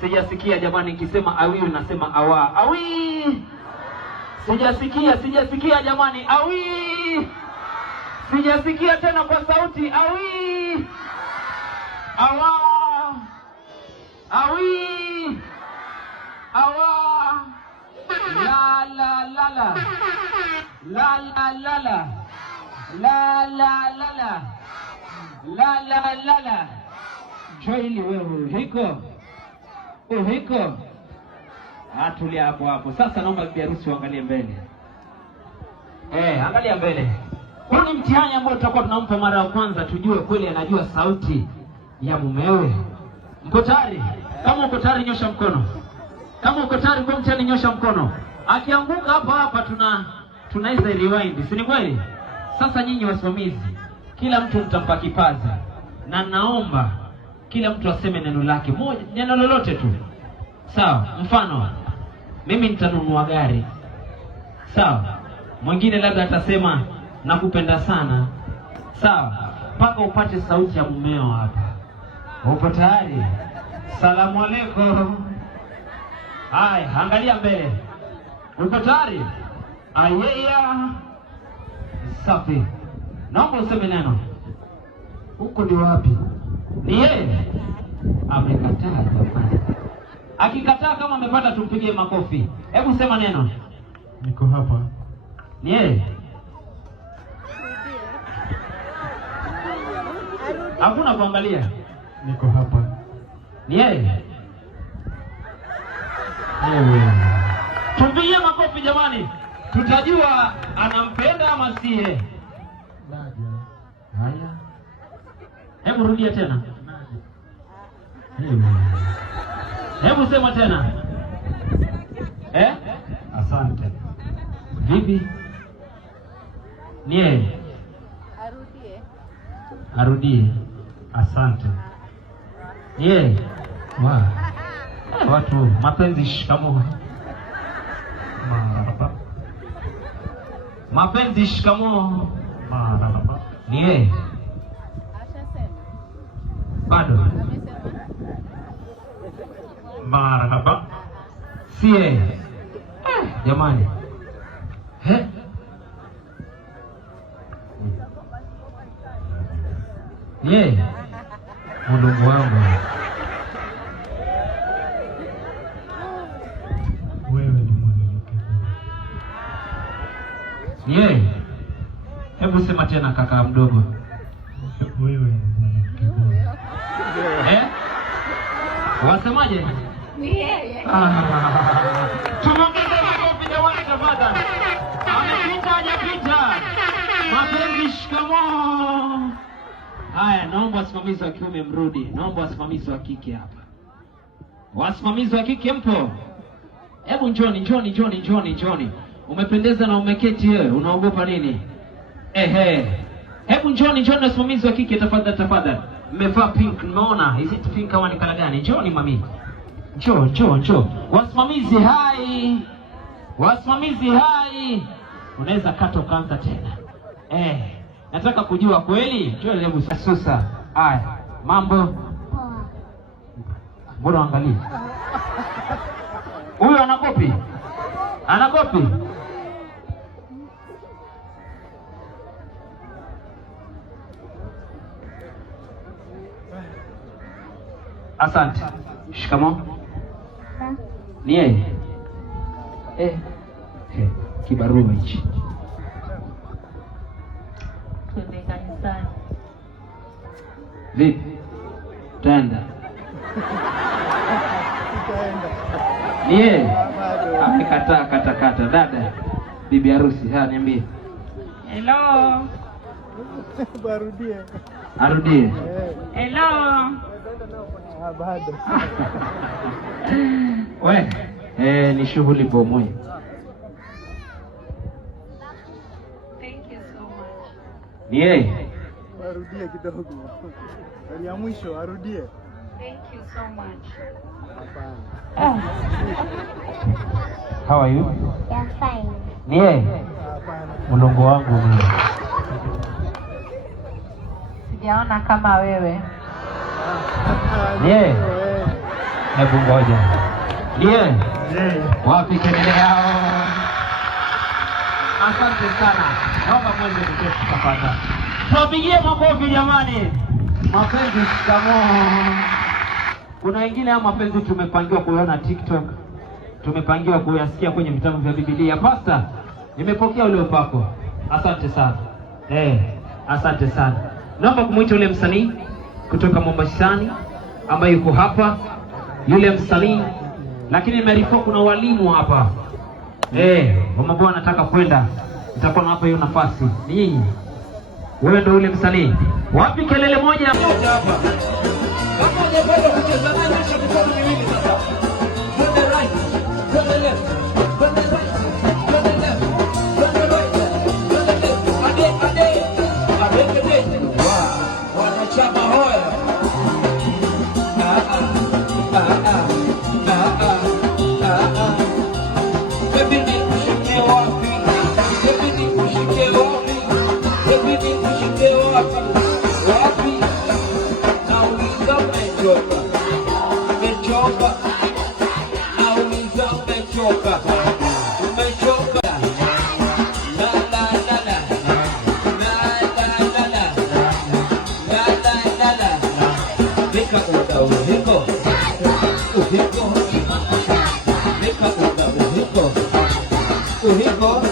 Sijasikia jamani, nikisema awi unasema awa. Awi. Sijasikia jamani, awi. Sijasikia tena kwa sauti, awi. Awa. Awi. Awa. La la la la. La la la la. La la la la. La la la la. Joili wewe hiko. Hiko. Tulia hapo. Sasa naomba bibi harusi uangalie mbele. Angalia mbele. Huu ni mtihani ambao tutakuwa tunampa mara ya kwanza tujue kweli anajua sauti ya mumewe. Mko tayari? Kama uko tayari nyosha mkono. Kama uko tayari kwa mtihani nyosha mkono. Akianguka hapa tunaweza rewind. Si ni kweli? Sasa nyinyi wasimamizi, kila mtu mtampa kipaza. Na naomba kila mtu aseme neno lake moja, neno lolote tu. Sawa? Mfano, mimi nitanunua gari. Sawa? Mwingine labda atasema nakupenda sana. Sawa? Mpaka upate sauti ya mumeo hapa. Upo tayari? Salamu alaykum. Haya, angalia mbele. Upo tayari? Ayeya. Safi. Naomba useme neno. Huko ni wapi? Ni yeye. Amekataa jamani. Akikataa kama amepata tumpigie makofi. Hebu sema neno. Niko hapa. Ni yeye. Hakuna kuangalia. Niko hapa. Ni yeye. Tumpigie makofi jamani. Tutajua anampenda ama siye. Haya. Hebu rudia tena. Hebu sema tena. Asante. Vipi? Ni yeye. Arudie. Asante. Ni yeye. Watu mapenzi shikamoo. Marhaba. Mapenzi shikamoo. Marhaba. Ni yeye. Bado. Marhaba. Si yeye. Jamani. Ni yeye. Mungu wangu. Wewe ni mwanamke. Ni yeye. Hebu sema tena kaka mdogo. Wewe ni mwanamke. Wasemaje? Ni yeye. Tunaongeza makofi jamani tafadhali. Amepita hajapita. Mapenzi shikamoo. Haya, naomba wasimamizi wa kiume mrudi. Naomba wasimamizi wa kike hapa. Wasimamizi wa kike mpo? Hebu njoni. Umependeza na umeketi wewe. Unaogopa nini? Hebu njoni wasimamizi wa kike tafadhali. Mmevaa pink, nimeona. Is it pink kama ni kala gani? Njoni mami. Njoo. Wasimamizi hai. Unaweza kata ukaanza tena. Nataka kujua kweli. Njoo hebu sasa. Haya, mambo. Mbona angalia? Huyu anakopi. Asante. Shikamoo. Ni yeye. Kibarua hichi. Twende kanisani. Vipi? Tenda. Ni yeye. Amekataa kata. Dada. Bibi harusi, niambie. Hello. Arudie. Hello. Bado. Ni shughuli bomoja. Thank you so much. Ni yeye. Arudie kidogo. Ya mwisho arudie. Thank you so much. How are you? Yeah, fine. Ni yeye. Mlongo wangu mimi. Sijaona kama wewe. Ni yeye. Hebu ngoja. Ndiye. Je, Wapi kelele yao? Asante sana. Naomba mweze kuketi tafadhali. Tuwapigie makofi jamani. Mapenzi shikamoo. Kuna wengine hao mapenzi tumepangiwa kuona TikTok. Tumepangiwa kuyasikia kwenye vitabu vya Biblia. Pastor, nimepokea ule upako. Asante sana. Asante sana. Naomba kumuita ule msanii kutoka Mombasani ambaye yuko hapa. Yule msanii, lakini nimearifiwa kuna walimu hapa. Mama bwana anataka kwenda. Nitakuwa na hapa hiyo nafasi. Ni nyinyi. Wewe ndio ule msanii. Wapi kelele moja hapa? Kama hujapenda kucheza naye nyosha mikono miwili sasa. To the right, to the left, to the right, to the left, to the right, to the left. Ade. Wow. Wanachama hoya. Uhiko